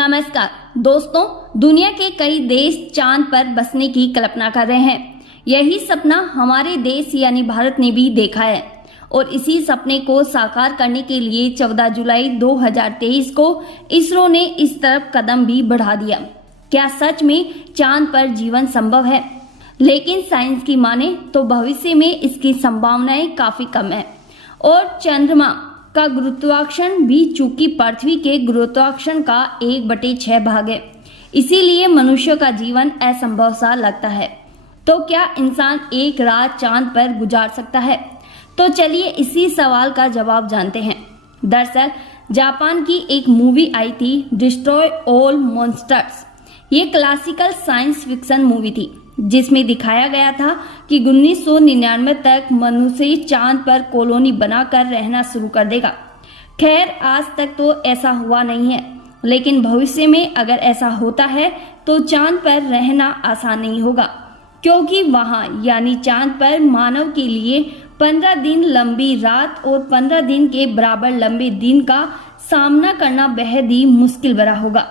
नमस्कार दोस्तों, दुनिया के कई देश चांद पर बसने की कल्पना कर रहे हैं। यही सपना हमारे देश यानी भारत ने भी देखा है और इसी सपने को साकार करने के लिए 14 जुलाई 2023 को इसरो ने इस तरफ कदम भी बढ़ा दिया। क्या सच में चांद पर जीवन संभव है? लेकिन साइंस की माने तो भविष्य में इसकी संभावनाएं काफी कम है और चंद्रमा का गुरुत्वाकर्षण भी चूंकि पृथ्वी के गुरुत्वाकर्षण का 1/6 भाग है, इसीलिए मनुष्य का जीवन असंभव सा लगता है। तो क्या इंसान एक रात चांद पर गुजार सकता है? तो चलिए इसी सवाल का जवाब जानते हैं। दरअसल जापान की एक मूवी आई थी डिस्ट्रॉय ऑल मॉन्स्टर्स। ये क्लासिकल साइंस फिक्शन मूवी थी जिसमें दिखाया गया था कि 1999 तक मनुष्य चांद पर कॉलोनी बनाकर रहना शुरू कर देगा। खैर आज तक तो ऐसा हुआ नहीं है, लेकिन भविष्य में अगर ऐसा होता है तो चांद पर रहना आसान नहीं होगा, क्योंकि वहां यानी चांद पर मानव के लिए 15 दिन लंबी रात और 15 दिन के बराबर लंबे दिन का सामना करना बेहद ही मुश्किल भरा होगा।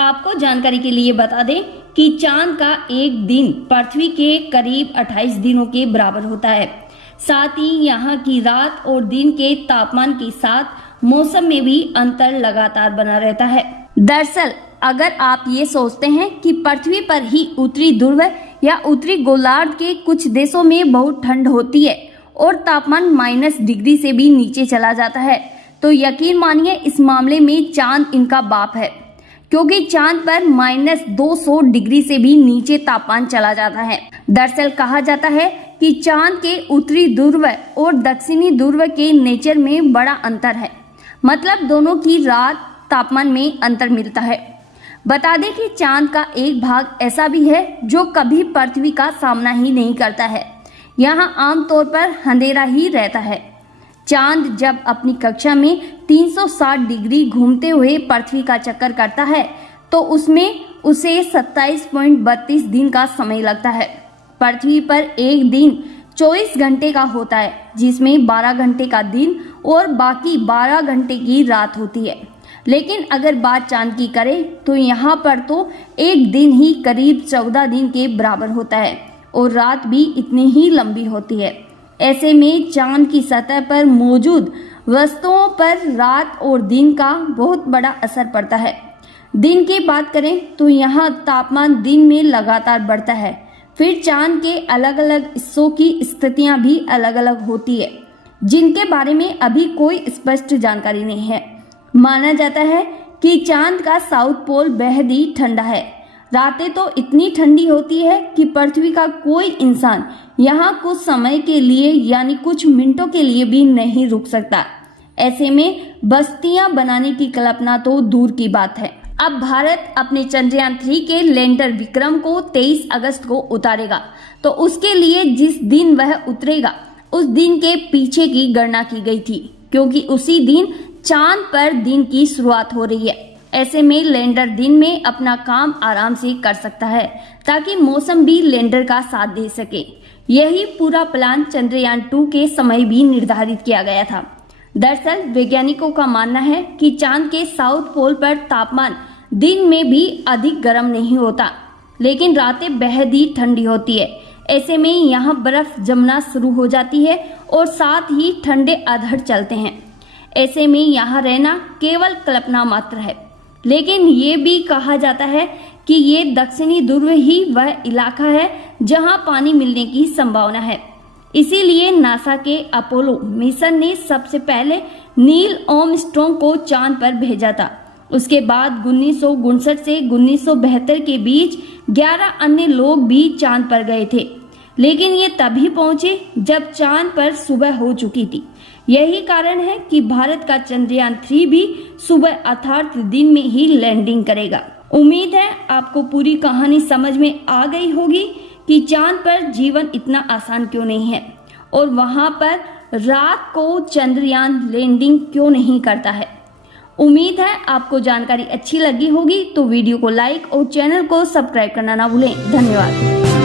आपको जानकारी के लिए बता दें कि चांद का एक दिन पृथ्वी के करीब 28 दिनों के बराबर होता है। साथ ही यहाँ की रात और दिन के तापमान के साथ मौसम में भी अंतर लगातार बना रहता है। दरअसल अगर आप ये सोचते हैं कि पृथ्वी पर ही उत्तरी ध्रुव या उत्तरी गोलार्ध के कुछ देशों में बहुत ठंड होती है और तापमान -डिग्री से भी नीचे चला जाता है, तो यकीन मानिए इस मामले में चांद इनका बाप है, क्योंकि चांद पर -200 डिग्री से भी नीचे तापमान चला जाता है। दरअसल कहा जाता है कि चांद के उत्तरी ध्रुव और दक्षिणी ध्रुव के नेचर में बड़ा अंतर है, मतलब दोनों की रात तापमान में अंतर मिलता है। बता दें कि चांद का एक भाग ऐसा भी है जो कभी पृथ्वी का सामना ही नहीं करता है। यहाँ आमतौर पर अंधेरा ही रहता है। चांद जब अपनी कक्षा में 360 डिग्री घूमते हुए पृथ्वी का चक्कर करता है तो उसमें उसे 27.32 दिन का समय लगता है। पृथ्वी पर एक दिन 24 घंटे का होता है, जिसमें 12 घंटे का दिन और बाकी 12 घंटे की रात होती है। लेकिन अगर बात चांद की करें तो यहाँ पर तो एक दिन ही करीब 14 दिन के बराबर होता है और रात भी इतनी ही लंबी होती है। ऐसे में चांद की सतह पर मौजूद वस्तुओं पर रात और दिन का बहुत बड़ा असर पड़ता है। दिन की बात करें तो यहाँ तापमान दिन में लगातार बढ़ता है। फिर चांद के अलग अलग हिस्सों की स्थितियां भी अलग अलग होती है, जिनके बारे में अभी कोई स्पष्ट जानकारी नहीं है। माना जाता है कि चांद का साउथ पोल बेहद ही ठंडा है। रातें तो इतनी ठंडी होती है कि पृथ्वी का कोई इंसान यहाँ कुछ समय के लिए यानी कुछ मिनटों के लिए भी नहीं रुक सकता। ऐसे में बस्तियां बनाने की कल्पना तो दूर की बात है। अब भारत अपने चंद्रयान 3 के लैंडर विक्रम को 23 अगस्त को उतारेगा, तो उसके लिए जिस दिन वह उतरेगा उस दिन के पीछे की गणना की गई थी, क्योंकि उसी दिन चांद पर दिन की शुरुआत हो रही है। ऐसे में लैंडर दिन में अपना काम आराम से कर सकता है ताकि मौसम भी लैंडर का साथ दे सके। यही पूरा प्लान चंद्रयान 2 के समय भी निर्धारित किया गया था। दरअसल वैज्ञानिकों का मानना है कि चांद के साउथ पोल पर तापमान दिन में भी अधिक गर्म नहीं होता, लेकिन रातें बेहद ही ठंडी होती है। ऐसे में यहाँ बर्फ जमना शुरू हो जाती है और साथ ही ठंडे अधर चलते हैं। ऐसे में यहाँ रहना केवल कल्पना मात्र है, लेकिन ये भी कहा जाता है कि ये दक्षिणी ध्रुव ही वह इलाका है जहां पानी मिलने की संभावना है। इसीलिए नासा के अपोलो मिशन ने सबसे पहले नील आर्मस्ट्रांग को चांद पर भेजा था। उसके बाद 1959 से 1972 के बीच 11 अन्य लोग भी चांद पर गए थे, लेकिन ये तभी पहुंचे जब चांद पर सुबह हो चुकी थी। यही कारण है कि भारत का चंद्रयान 3 भी सुबह अर्थात दिन में ही लैंडिंग करेगा। उम्मीद है आपको पूरी कहानी समझ में आ गई होगी कि चांद पर जीवन इतना आसान क्यों नहीं है और वहां पर रात को चंद्रयान लैंडिंग क्यों नहीं करता है। उम्मीद है आपको जानकारी अच्छी लगी होगी, तो वीडियो को लाइक और चैनल को सब्सक्राइब करना ना भूलें। धन्यवाद।